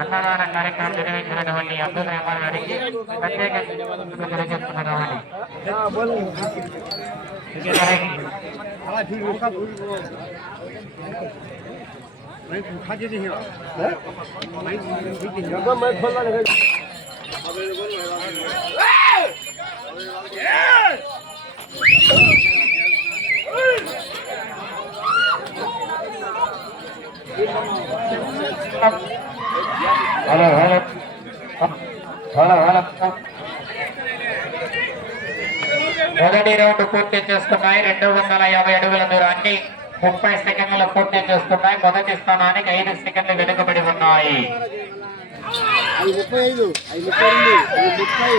అన్నదాన కార్యక్రమం నిర్వహించినటువంటి అబ్దుల్ రెహమాన్ గారికి ప్రత్యేక తెలియజేస్తున్నామండి హలో హలో హలో హలో మొదటి రౌండ్ పూర్తి చేస్తున్నాయి. రెండు వందల యాభై అడుగుల దూరాన్ని ముప్పై సెకండ్లు పూర్తి చేస్తున్నాయి. మొదటి స్థానానికి ఐదు సెకండ్లు వెనుకబడి ఉన్నాయి. ముప్పై ఐదు అది ముప్పై రెండు అది ముప్పై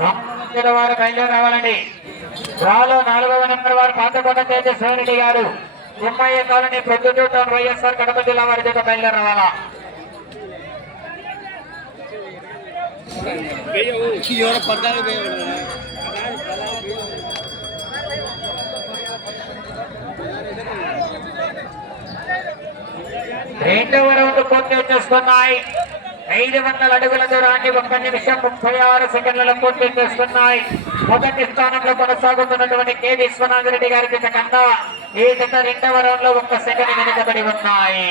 రామమందిర వారు బయలుదేరి రావాలండి రాలో నాలుగవ నెంబర్ వారు పాతకొండ గారు. Ummayya colony Proddatur town YSR Kadapa జిల్లా వారి చేత బయలుదేరి రావాలా రెండవ రౌండ్ పూర్తి వచ్చేస్తున్నాయి ఐదు వందల అడుగుల దూరాన్ని ఒక నిమిషం ముప్పై ఆరు సెకండ్లలో పూర్తి చేస్తున్నాయి. మొదటి స్థానంలో కొనసాగుతున్నటువంటి కె విశ్వనాథ్ రెడ్డి గారి కన్నా ఈ గత రెండవ రౌండ్లో ఒక్క సెకండ్ వెనుకబడి ఉన్నాయి.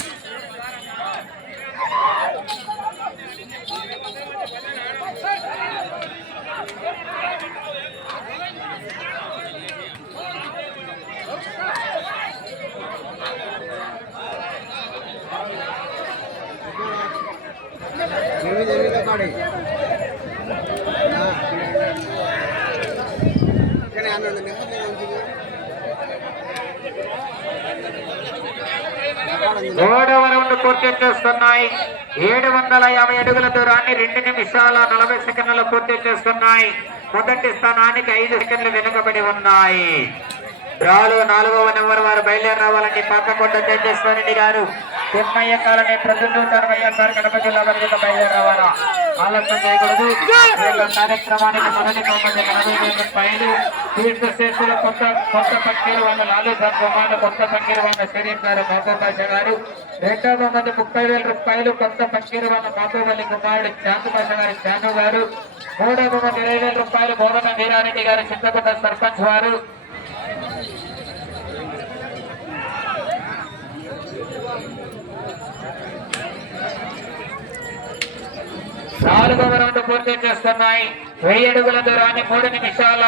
మూడవ రౌండ్ పూర్తి చేస్తున్నాయి ఏడు వందల యాభై అడుగుల దూరాన్ని రెండు నిమిషాల నలభై సెకండ్లు పూర్తి చేస్తున్నాయి మొదటి స్థానానికి ఐదు సెకండ్లు వెనుకబడి ఉన్నాయి. రాలు నాలుగవ నెంబర్ వారు బయలుదేరి రావాలండి కొట్ట తేజస్వారెడ్డి గారు తిమ్మయ్య కాలనీ ప్రతిదూతర వైఎస్ఆర్ కడప జిల్లా పరిగణ బయలుదేరి రవాణా ఆలస్యం చేయకూడదు కార్యక్రమానికి మొదటి బహుమతి నలభై వేల రూపాయలు తీర్థశేషులు కొత్త కొత్త పక్కీరు వంద నాలుగు సంక్రమాలు కొత్త పక్కీరు వంద షరీఫ్ గారు మహబూబాష గారు. రెండవ మంది ముప్పై వేల రూపాయలు కొత్త పక్కీరు వంద మహబూబల్లి కుమారుడు చాందుబాష గారు శాను గారు. మూడవ మంది ఇరవై వేల రూపాయలు బోధన వీరారెడ్డి గారు చింతకుంట సర్పంచ్ వారు. నాలుగవ రౌండ్ పూర్తి చేస్తున్నాయి. వెయ్యి అడుగుల దూరాన్ని మూడు నిమిషాల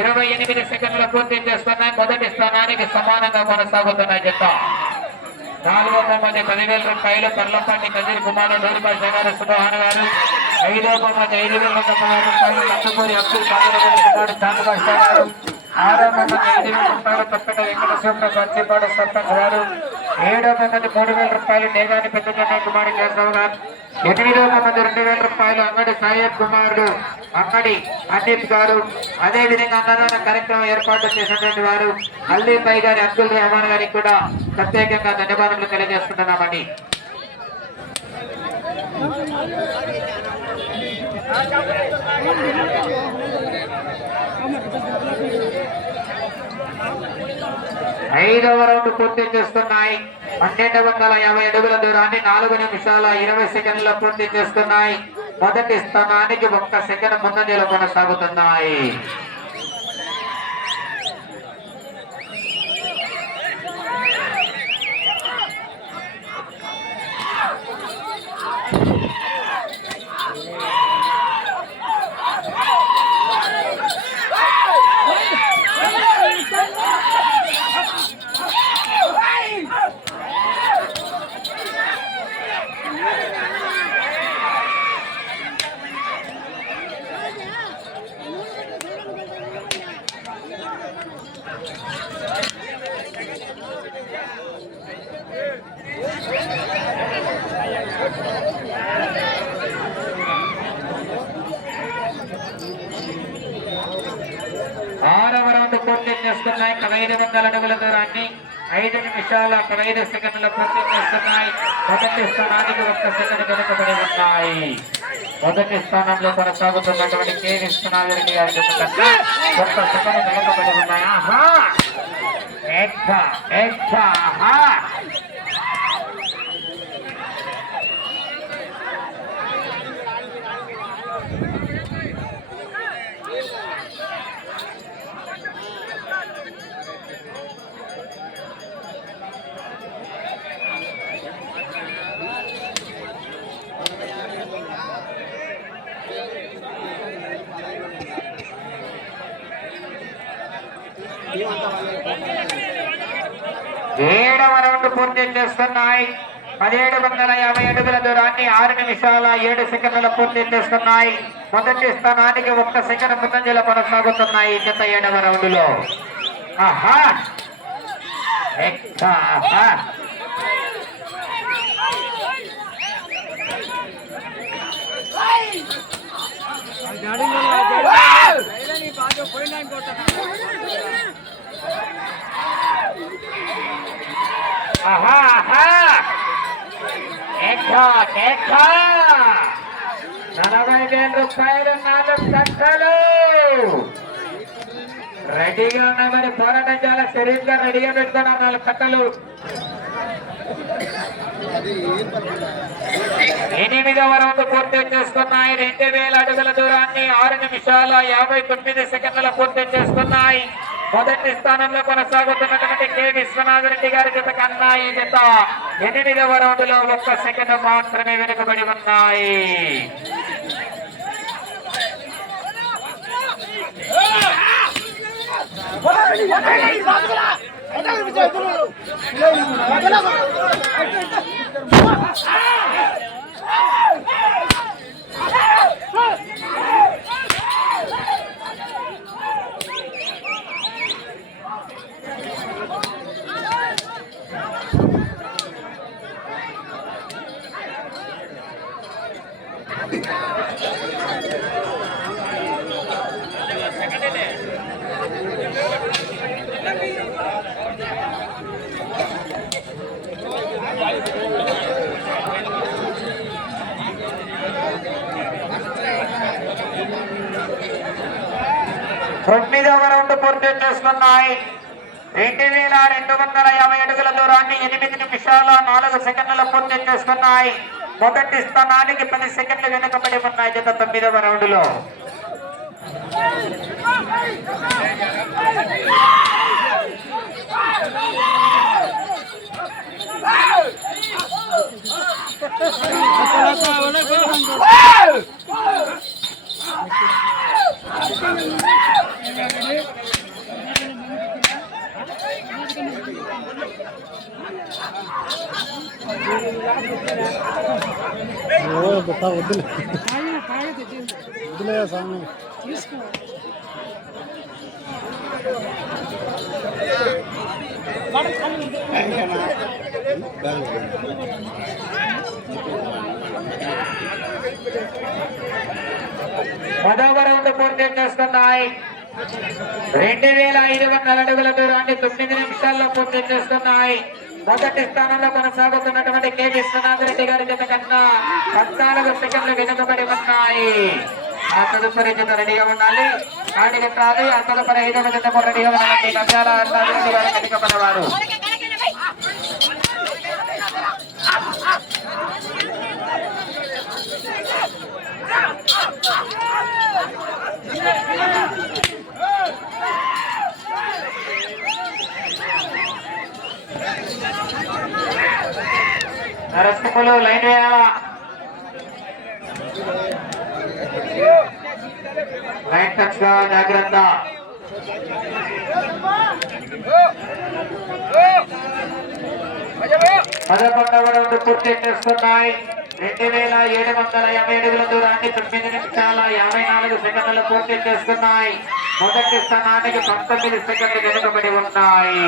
ఇరవై ఎనిమిది సెకండ్లు పూర్తి చేస్తున్నాయి. మొదటి స్థానానికి సమానంగా కొనసాగుతున్నాయి జత నాలుగో బహుమతి పదివేల రూపాయలు. పర్లపాటి కదిరి కుమారు డోరిబాష గారు సుభాన్ గారు. ఐదో బహుమతి ఐదు వేల రూపాయలు. కందుకూరి అబ్దుల్ కాదర్ కుమారు చాందబాష గారు. ఆరో బహుమతి ఐదు వేల రూపాయలు వెంకటేశ్వర సర్పంచ్ గారు. ఏడో మంది మూడు వేల రూపాయలు నేగాని పెద్దజన్న కుమారి కేశవ్ గారు. ఎనిమిదో మంది రెండు వేల రూపాయలు అంగడి సాయబ్ కుమారుడు అంగడి అనిత్ గారు. అదే విధంగా అన్నదాన కార్యక్రమం ఏర్పాటు చేసినటువంటి వారు అల్లీపై గారి అబ్దుల్ రెహమాన్ గారికి కూడా ప్రత్యేకంగా ధన్యవాదాలు తెలియజేస్తున్నామండి ఐదవ రౌండ్ పూర్తి చేస్తున్నాయి. పన్నెండు వందల యాభై అడుగుల దూరాన్ని నాలుగు నిమిషాల ఇరవై సెకండ్ల పూర్తి చేస్తున్నాయి. మొదటి స్థానానికి ఒక్క సెకండ్ ముందంజలు కొనసాగుతున్నాయి ఆరవ రౌండ్ పూర్తి చేస్తున్నాయి. పదహైదు వందల అడుగుల దూరాన్ని ఐదు నిమిషాల పదహైదు సెకండ్లు పూర్తి చేస్తున్నాయి. మొదటి స్థానానికి ఒక్క సెకండ్ వెనుకబడి ఉన్నాయి. మొదటి స్థానంలో కొనసాగుతున్నటువంటి కె విశ్వనాథరెడ్డి గారి జత కన్నా ఒక్క సెకండ్ వెనుకబడి ఉన్నాయి? ఏడవ రౌండ్ పూర్తి చేస్తున్నాయి. పదిహేడు వందల యాభై అడుగుల దూరాన్ని ఆరు నిమిషాల ఏడు సెకండ్ల పూర్తి చేస్తున్నాయి. మొదటి స్థానానికి ఒక్క సెకండ్ ముందంజలో కొనసాగుతున్నాయి జత ఏడవ రౌండ్లో ఆహా! ఆహా ఆహా ఆహా ఎక్క నలభై వేల రూపాయలు నాలుగు కట్టలు రెడీగా ఉన్న మరి పోరాటం చాలా సరిగ్గా రెడీగా పెట్టుకున్నారు నాలుగు కట్టలు ఎనిమిదవ రౌండ్ పూర్తి చేసుకున్నాయి. రెండు వేల అడుగుల దూరాన్ని ఆరు నిమిషాల యాభై తొమ్మిది సెకండ్ల పూర్తి చేసుకున్నాయి. మొదటి స్థానంలో కొనసాగుతున్నటువంటి కె విశ్వనాథ రెడ్డి గారి జత కన్నా ఈ జత ఎనిమిదవ రౌండ్లో ఒక్క సెకండ్ మాత్రమే వెనుకబడి ఉన్నాయి తొమ్మిదవ రౌండ్ పూర్తి చేసుకున్నాయి. రెండు వేల రెండు వందల యాభై అడుగుల దూరాన్ని ఎనిమిది నిమిషాల నాలుగు సెకండ్ల పూర్తి చేసుకున్నాయి. మొదటి స్థానానికి పది సెకండ్లు వెనుకబడి ఉన్నాయి జత తొమ్మిదవ రౌండ్లో వద్దులే వద్దులే స్వామి పదవ రౌండ్ పూర్తి చేస్తున్నాయి రెండు వేల ఐదు వందల అడుగుల దూరాన్ని తొమ్మిది నిమిషాల్లో పూర్తి చేస్తున్నాయి మొదటి స్థానంలో కొనసాగుతున్నటువంటి కె విశ్వనాథ్ రెడ్డి గారి జత కన్నా పద్నాలుగు సెకండ్లు వెనుకబడి ఉన్నాయి. ఆ తదుపరి జత రెడీగా ఉండాలి. ఆడికి కాదు ఆ తదుపరి ఐదవ జత కూడా రెడీగా ఉండాలండి గజాల రెడ్డి గారు yeah. నరసింహులు లైన్ వేయాలా? లైన్ టచ్గా జాగ్రత్త. పదకొండవ రౌండ్ పూర్తి చేస్తున్నాయి. రెండు వేల ఏడు వందల యాభై అడుగుల దూరాన్ని తొమ్మిది నిమిషాల యాభై నాలుగు సెకండ్లు పూర్తి చేస్తున్నాయి. మొదటి స్థానానికి పంతొమ్మిది సెకండ్లు వెనుకబడి ఉన్నాయి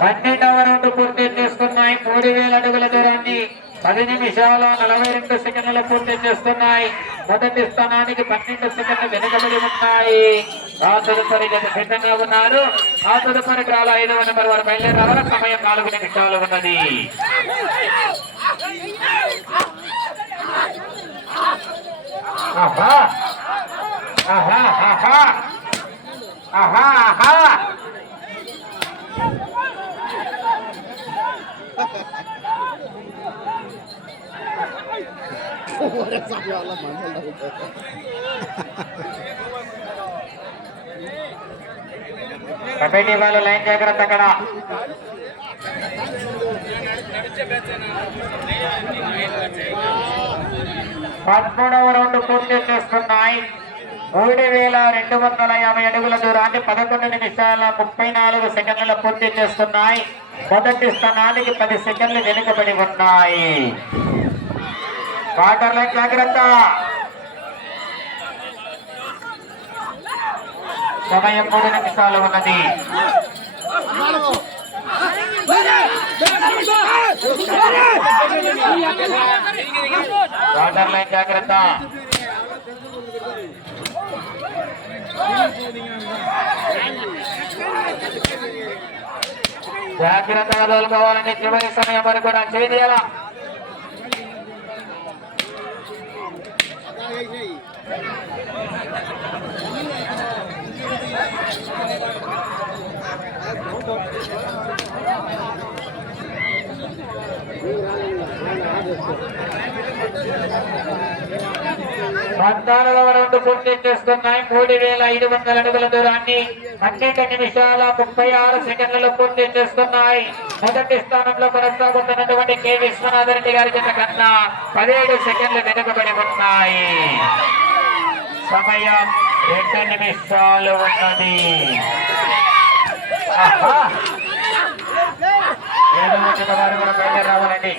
పన్నెండవ రౌండ్ పూర్తి చేసుకున్నాయి మూడు వేల అడుగుల దూరాన్ని పది నిమిషాలు నలభై రెండు సెకండ్లు పూర్తి చేస్తున్నాయి. మొదటి స్థానానికి పన్నెండు సెకండ్లు వెనుకబడి ఉన్నాయి. ఆ తదుపరి సిద్ధంగా ఉన్నారు. ఆ తదుపరి కాల ఐదవ నెంబర్ వారు బయలుదేరాల సమయం నాలుగు నిమిషాలు ఉన్నది. ఆహా! ఆహా! ఆహా! ఆహా! ఆహా! కమిటీ వాళ్ళు లైన్ జాగ్రత్త అక్కడ. పదమూడవ రౌండ్ పూర్తి చేస్తున్నాయి. మూడు వేల రెండు వందల యాభై అడుగుల దూరాన్ని పదకొండు నిమిషాల ముప్పై నాలుగు సెకండ్ల పూర్తి చేస్తున్నాయి. మొదటి స్థానానికి పది సెకండ్లు వెనుకబడి ఉన్నాయి. వాటర్ లైన్ జాగ్రత్త సమయం మూడు నిమిషాలు ఉన్నది. క్వార్టర్ లైన్ జాగ్రత్త జాగ్రత్తగా తోలుకోవాలని చివరి సమయం వరకు కూడా చేయాలా? పద్నాలుగవ రౌండ్ పూర్తి చేస్తున్నాయి మూడు వేల ఐదు వందల అడుగుల దూరాన్ని పన్నెండు నిమిషాల ముప్పై ఆరు సెకండ్లలో పూర్తి చేస్తున్నాయి మొదటి స్థానంలో కొనసాగుతున్నటువంటి కె విశ్వనాథ రెడ్డి గారి జత కన్నా పదిహేడు సెకండ్లు వెనుకబడి ఉన్నాయి. సమయం రెండు నిమిషాలు ఉన్నది. ఏడు వచ్చిన వారు కూడా రావాలండి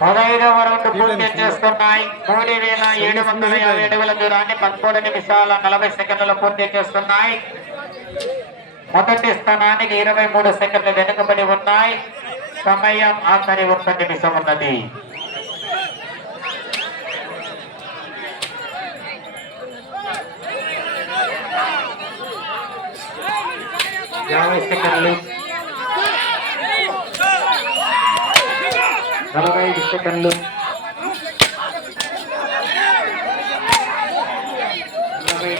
పదహైదవ రౌండ్ పూర్తి చేస్తున్నాయి మూడు వేల ఏడు వందల యాభై అడుగుల దూరాన్ని పదమూడు నిమిషాల నలభై సెకండ్లలో పూర్తి చేస్తున్నాయి మొదటి స్థానానికి ఇరవై మూడు సెకండ్లు వెనుకబడి ఉన్నాయి. సమయం ఆఖరి ఒక్క నిమిషం ఉన్నది. యాభై సెకండ్లు నలభై ఐదు సెకండ్లు నలభై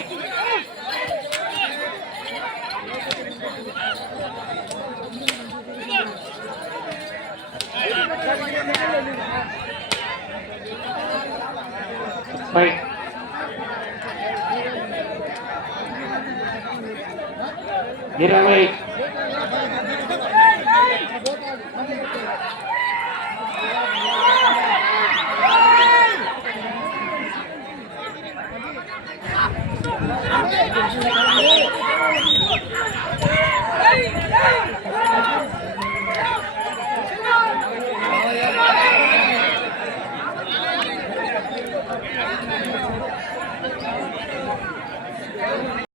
ఇరవై